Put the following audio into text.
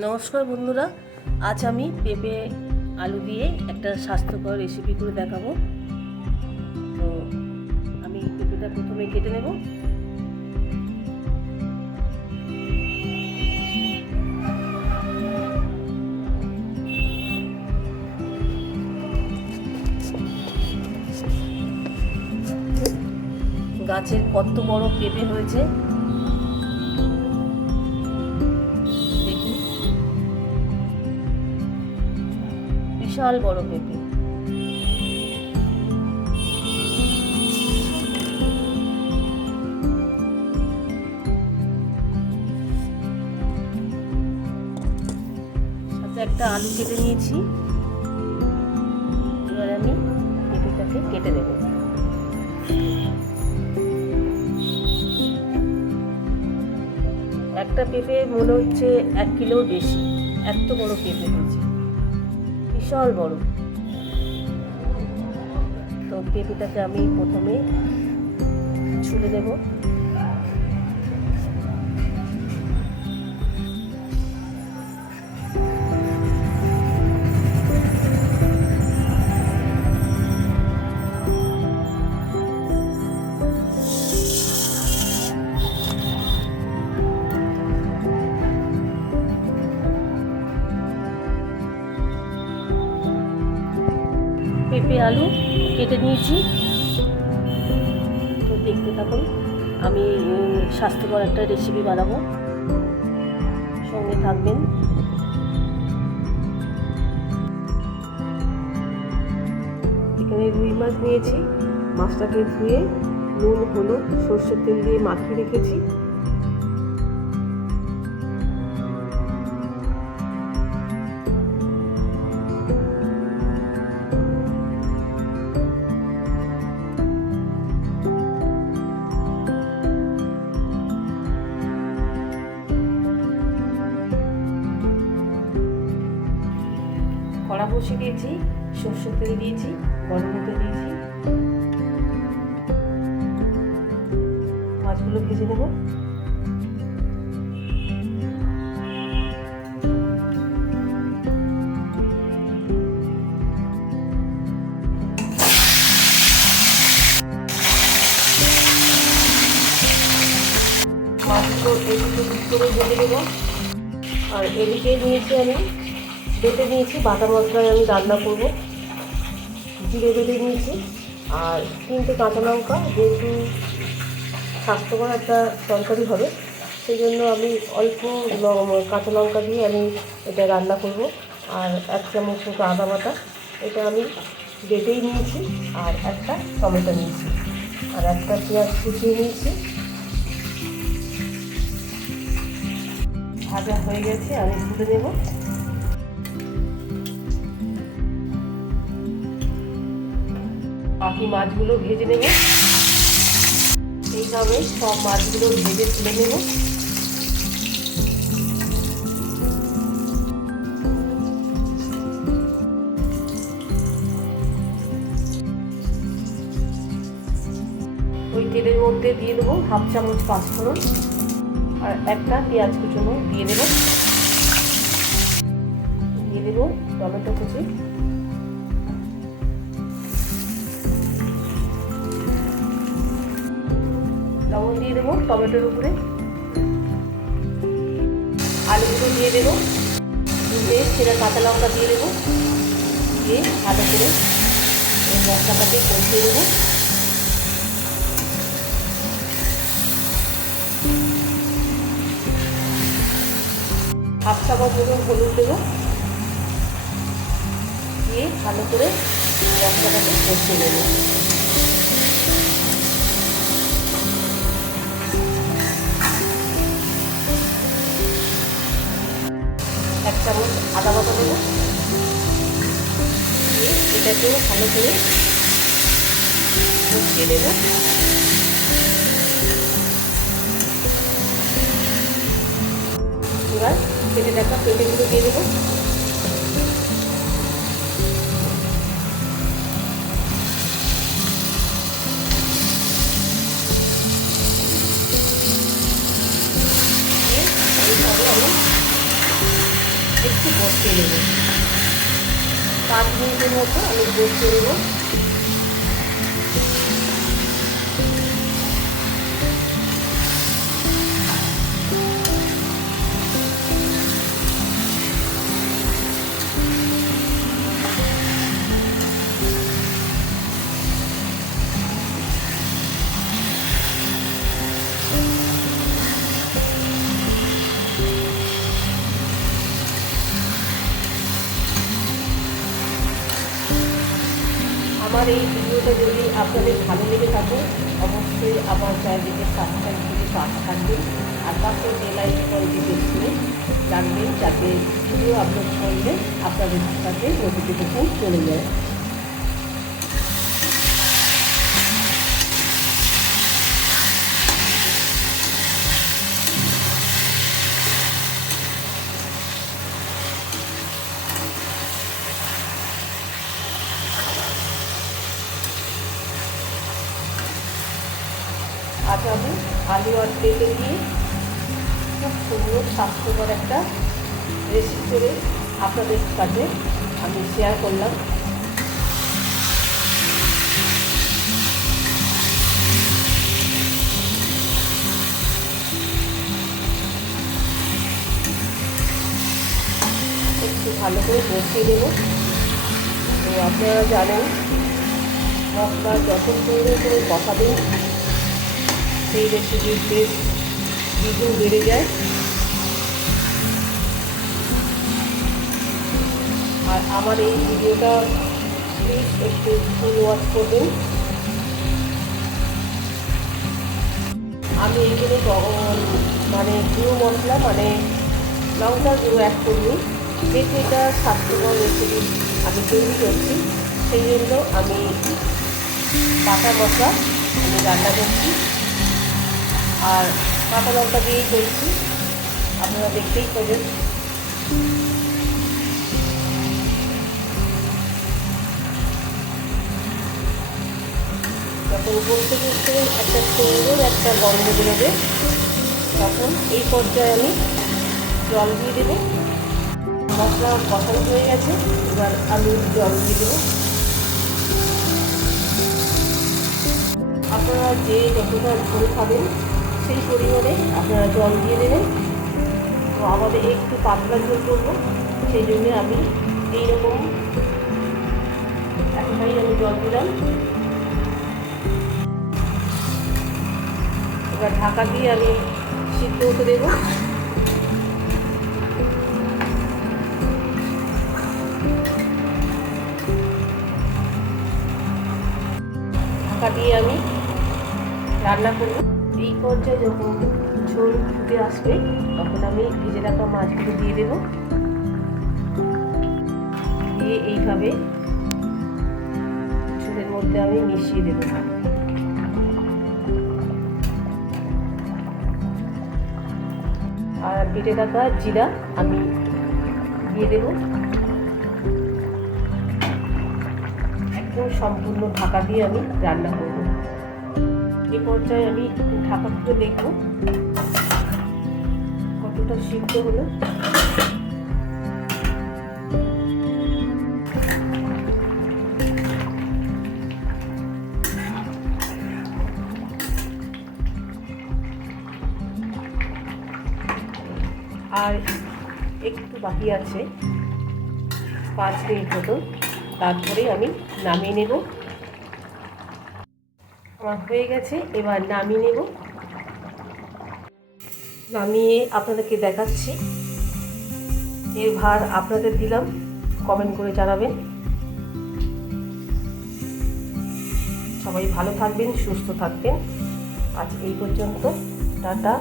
নমস্কার বন্ধুরা, আজ আমি পেঁপে, আলু দিয়ে একটা স্বাস্থ্যকর রেসিপি করে দেখাবো। তো আমি পেঁপেটা প্রথমে কেটে নেব। গাছের কত বড় পেঁপে হয়েছে বিশাল বড় পেঁপে। একটা আলু কেটে নিয়েছি। এবার আমি পেঁপেটাকে কেটে নেব একটা পেঁপে মনে হচ্ছে এক কিলোর বেশি, এত বড় পেঁপে হয়েছে। বিশাল বড়। তো পেঁপেটাকে আমি প্রথমে ছুলে নেব। পেঁপে, আলু কেটে নিয়েছি। তো দেখতে থাকুন, আমি স্বাস্থ্যকর একটা রেসিপি বানাবো। সঙ্গে থাকবেন। এখানে রুই মাছ নিয়েছি। মাছটাকে ধুয়ে নুন, হলুদ, সর্ষের তেল দিয়ে মাখিয়ে রেখেছি। কড়া দিয়েছি সর্ষের তেল দিয়েছি, গরম হতে দিয়েছি। মাছগুলো ভেজে নেব। মাছগুলো দিক করে ভেজে নেব। আর এদিকে নিয়েছি আমি বেটে নিয়েছি বাটা মশলায় আমি রান্না করব। জিরে বেটে নিয়েছি, আর তিনটে কাঁচা লঙ্কা, যেহেতু স্বাস্থ্যকর একটা তরকারি হবে সেই জন্য আমি অল্প কাঁচা লঙ্কা দিয়ে আমি এটা রান্না করব। আর এক চামচ মতো আদা বাটা, এটা আমি বেটেই নিয়েছি, আর একটা টমেটো নিয়েছি। আর একটা পেঁয়াজ কুচিয়ে নিয়েছি। ভাজা হয়ে গেছে, আমি তুলে নেব। বাকি মাছগুলো ভেজে নেব। এইভাবে সব মাছগুলো ভেজে তুলে নেব। ওই তেলের মধ্যে দিয়ে দেবো হাফ চামচ পাঁচফোড়ন আর একটা পেঁয়াজ কুচনো দিয়ে দেবো। দিয়ে দেবো টমেটো কুচি। লবণ দিয়ে দেবো, টমেটোর উপরে। আলুগুলো দিয়ে দেবো। দিয়ে সেটা কাঁচা লঙ্কা দিয়ে দেবো। দিয়ে ভালো করে মশলাটাকে কষিয়ে দেবো। হাফ চামচ মতন হলুদ দেবো। দিয়ে ভালো করে মশলাটাকে কষিয়ে নেব। চামচ আদা বাটা দেবো। দিয়ে এটাকেও ভালো করে মিশিয়ে দেবো। এবার কেটে দেখা পেঁপেগুলো দিয়ে দেবো। মতো আমি বসিয়ে নেব। আমার এই ভিডিওটা যদি আপনাদের ভালো লেগে থাকে, অবশ্যই আমার চ্যানেলটিকে সাবস্ক্রাইব করে পাশে থাকবেন। আর পাশে বেল আইকনটি প্রেস করে রাখবেন যাতে ভিডিও আপলোড করলে আপনাদের সাথে নোটিফিকেশন চলে যায়। আমি আলু আর পেঁপে দিয়ে। খুব সুন্দর, স্বাস্থ্যকর একটা রেসিপি করে আপনাদের কাছে আমি শেয়ার করলাম। একটু ভালো করে বসিয়ে দেবো। তো আপনারা জানেন মশলা যত সুন্দর করে কষাবেন সেই রেসিপির টেস্ট দ্বিগুণ বেড়ে যায়। আর আমার এই ভিডিওটা প্লিজ একটু ফুল ওয়াচ করবেন। আমি এখানে মানে গুঁড়ো মশলা মানে লঙ্কা গুঁড়ো অ্যাড করিনি। যেহেতু এটা স্বাস্থ্যকর রেসিপি আমি তৈরি করছি, সেই জন্য আমি বাটা মশলা আমি রান্না করছি। আর কাঁচা লঙ্কা দিয়েই করছি। আপনারা দেখতেই পাবেন। যখন উপর থেকে একটু একটা সুন্দর একটা গন্ধ বেরোবে। তখন এই পর্যায়ে আমি জল দিয়ে দেবো। মশলা কষানো হয়ে গেছে। এবার আলুর জল দিয়ে দেবো। আপনারা যে যতটা ঝোল খাবেন সেই পরিমাণে আপনারা জল দিয়ে দেবেন। তো আমাদের একটু পাতলা ঝোল করব। সেই জন্য আমি এইরকম এতটাই আমি জল দিলাম। এবার ঢাকা দিয়ে আমি সিদ্ধ হতে দেবো। ঢাকা দিয়ে আমি রান্না করব। এই পর্যায়ে যখন ঝোল ফুটে আসবে তখন আমি ভিজে রাখা মাছগুলো দিয়ে দেবো দিয়ে এইভাবে ঝোলের মধ্যে আমি মিশিয়ে দেবো। আর বেটে রাখা জিরা, আমি দিয়ে দেবো। একদম সম্পূর্ণ ঢাকা দিয়ে আমি রান্না করব। এই পর্যায়ে আমি ঢাকা খুলে দেখব, কতটা সিদ্ধ হলো। আর একটু বাকি আছে, পাঁচ মিনিট মতো। তারপরে আমি নামিয়ে নেব। আমার হয়ে গেছে, এবার নামিয়ে নেব। নামিয়ে আপনাদেরকে দেখাচ্ছি। এর ভার আপনাদের দিলাম কমেন্ট করে জানাবেন। সবাই ভালো থাকবেন, সুস্থ থাকবেন। আজ এই পর্যন্ত, টাটা।